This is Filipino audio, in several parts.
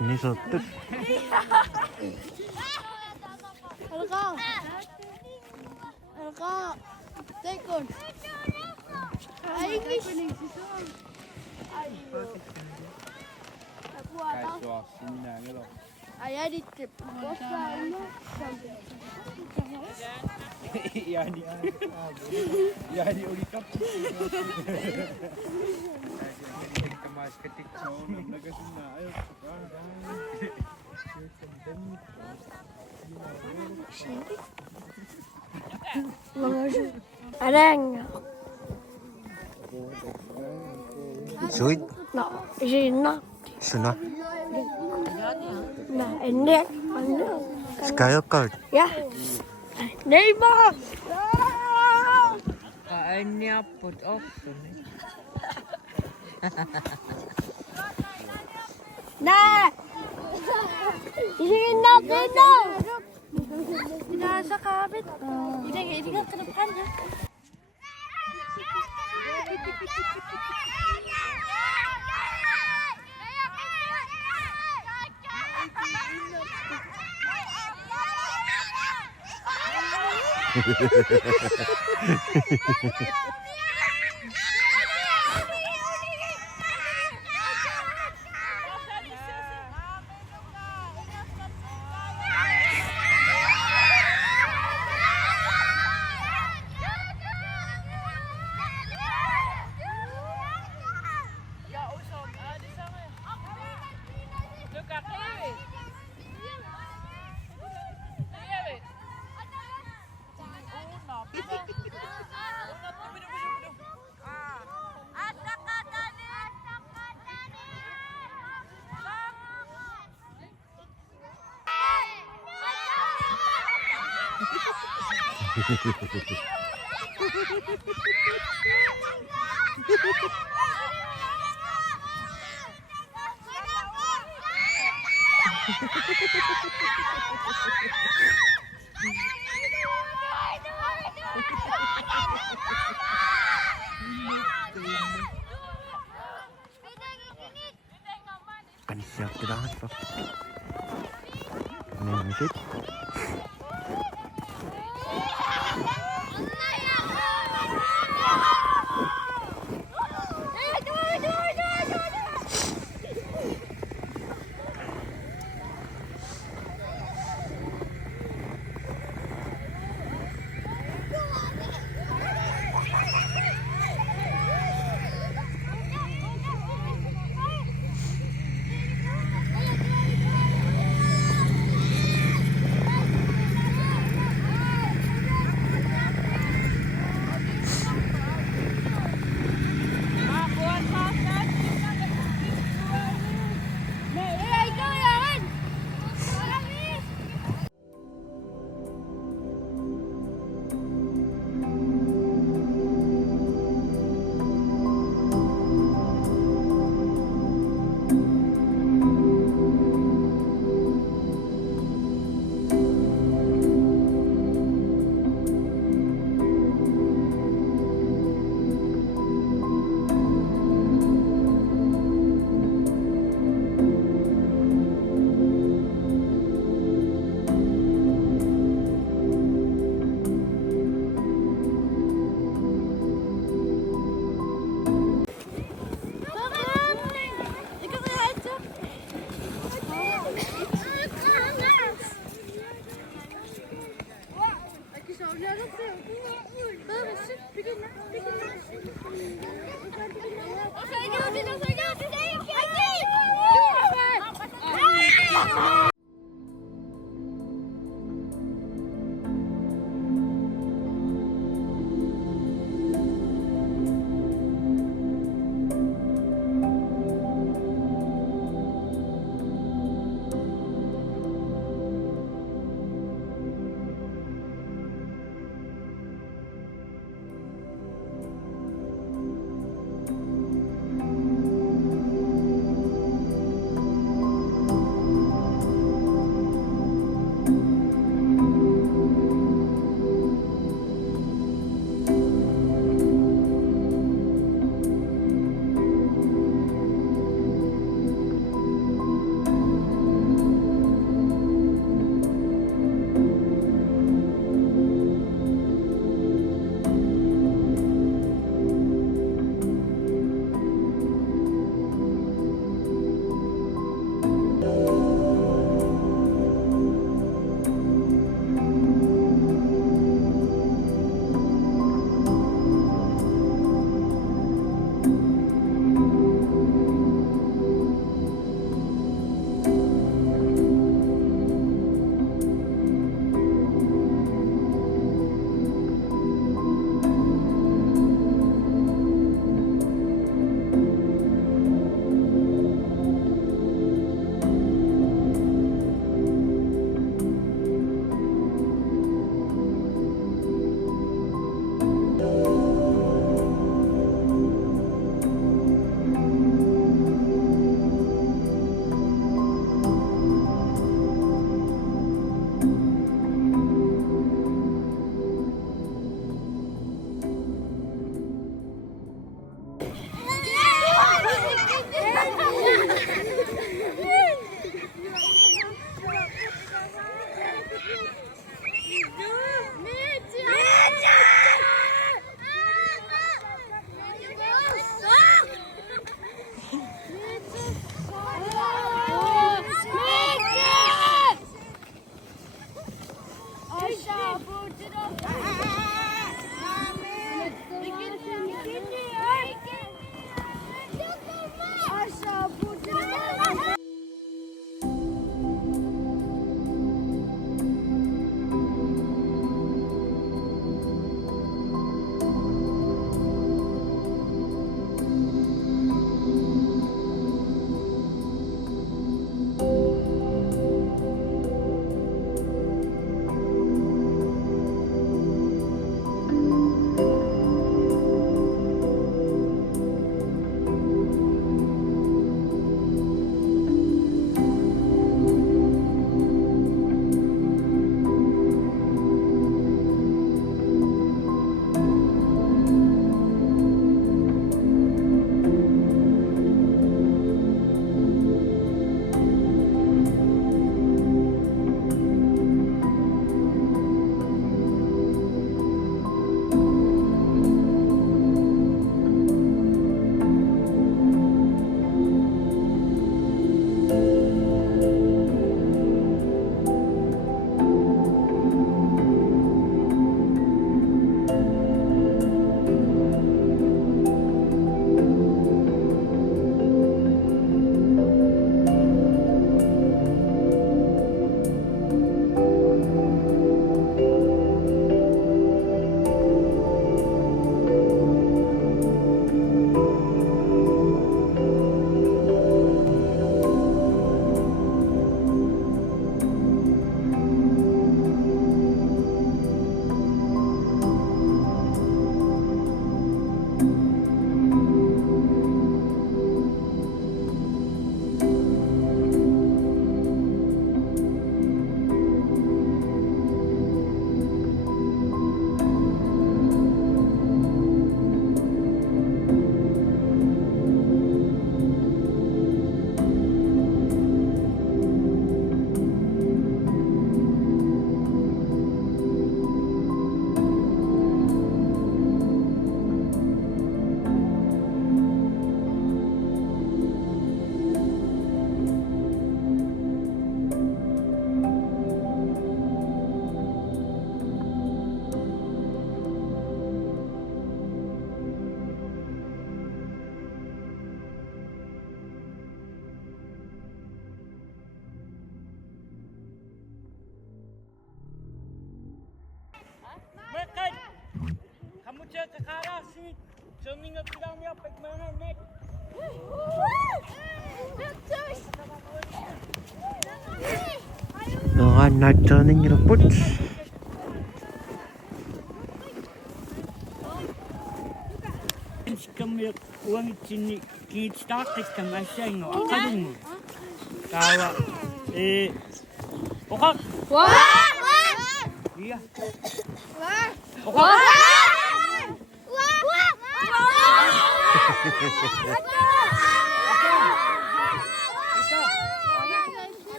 Ni sotut. Elka. Tekun. Aikish. Ayah di trip. Yani ulikat. Mas ketik nagasuna ayo. Arang. Sweet. No, Gina. Suna. Nah, ini. Skyward. Ya. Neighbor. Ini put off. Nah. Gina, Gina. Nasa kabit. Hindi ka ke depan ya. Kan siap kita apa? Ini musik. Zoning at lang niya, pagmanan, net. 너가 날 저는 이런 뿌 Kami uang sini kita kan masih ngo kadung kawa okak iya okak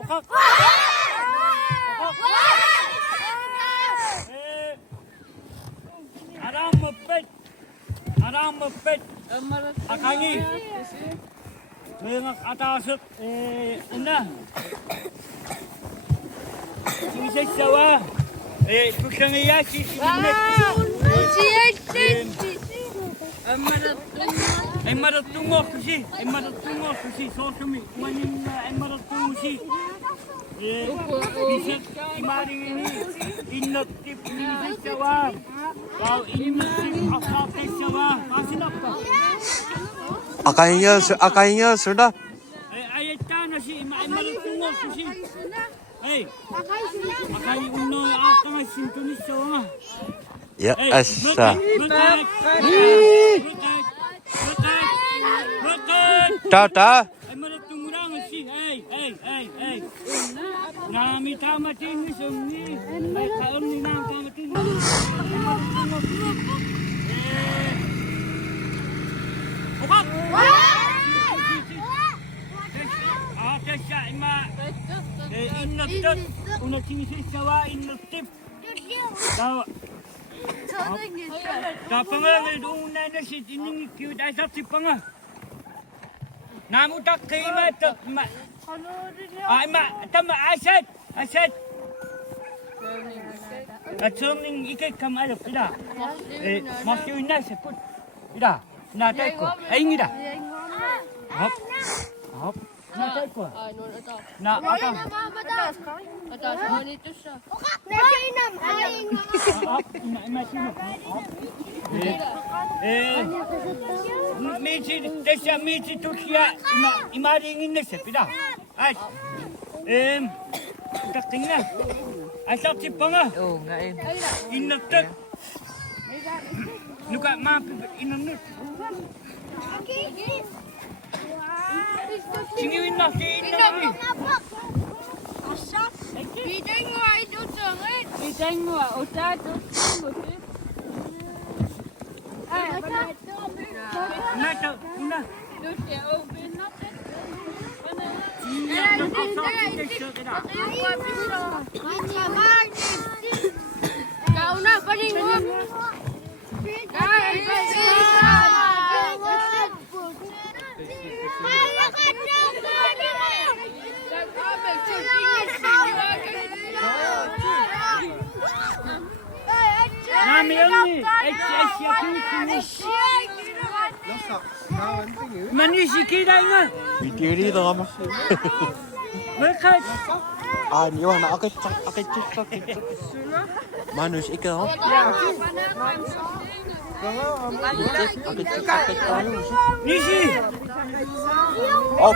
okak Aram mepet akangi mengak atas una sini sawa kusang iya si Emarat tungo kusi so kami wanin emarat tungo si bisa imaring ini inok tip ni sawa kau inok tip asal sawa masih apa 아까이냐 수다 ayat tanah si emarat tungo kusi hey akali uno akang sintonis sawa 야 아싸 따따 Emarat tumurang si hey Nami tamatin ni sumni ay kaon ni nang tamatin Okak Tesya ima innattat una kinisi sawa innattip Dawa Kapanga ngiduna na si tining cute ay sa tipanga Namutak kay matak ay ma tama asat at suming ikay kamalok ida masyo na sa put ida natay ko ay ngida hop natay ko na atang Meci Turkiya imaringin na siya pida ay taking na asap si panga Oo nga eh. inaktak nuka mapi inamnut singiwin na si inamnut Nata, una. Nami ini, Manisi kita ingat. 미디어리 너가 Mereka 아니 와나 아까 찍었어 마누스 이거 Nisi. 어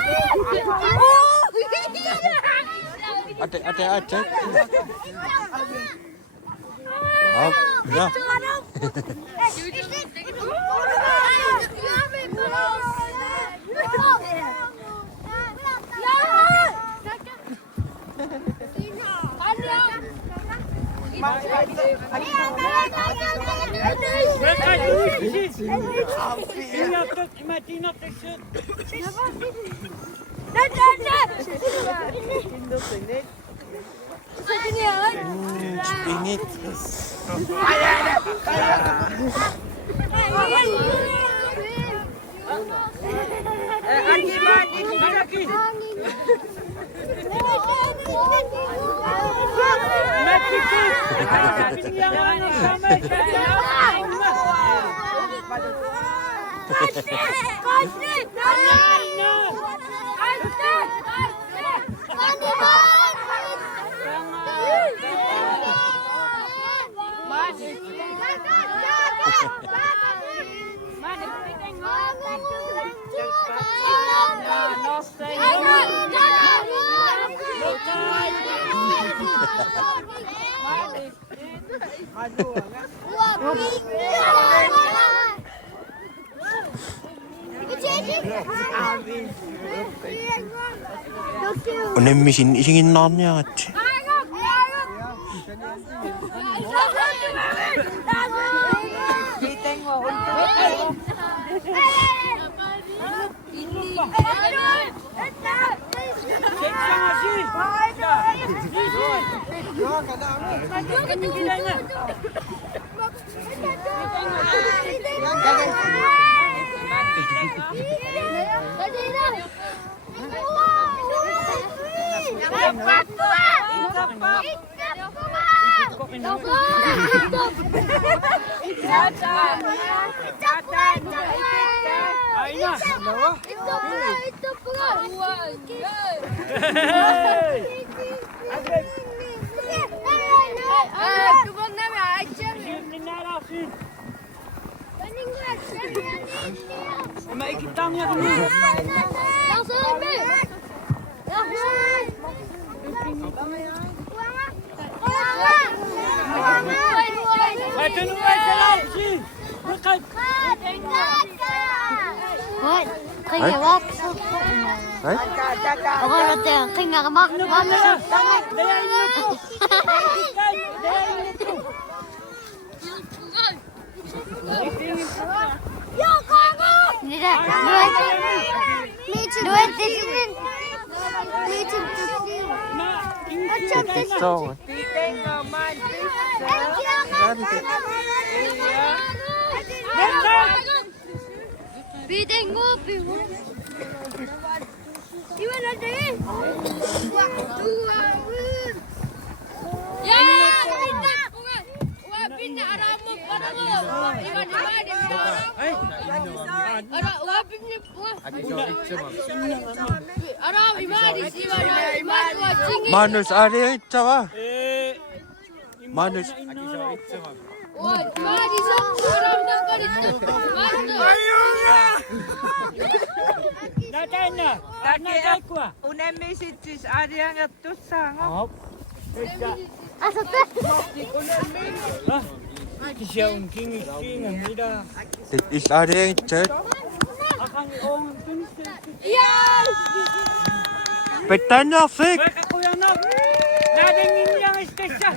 아때 야 Mereka Nisi. Ingat mati nak tersut. 빙이 Onemmisin isingin naanniaatsi. Kaya wak. Ay? Ako natin, kaya ka mak. Nida, duet disipin. Ito. Bideng mo, piwo. Iwan natin. Ya, kita. Wapin na aramo para mo. Iwan. Ara, wapin ni. Aram, iwan. Manus ari itsawa. Manus. Unemmisit siis arjangat tussaan. Kisya on kingi mida. Is ari itsa. Akang on tunste. Petanya fik. Baka kuya na. Nadeng ini yang spesial.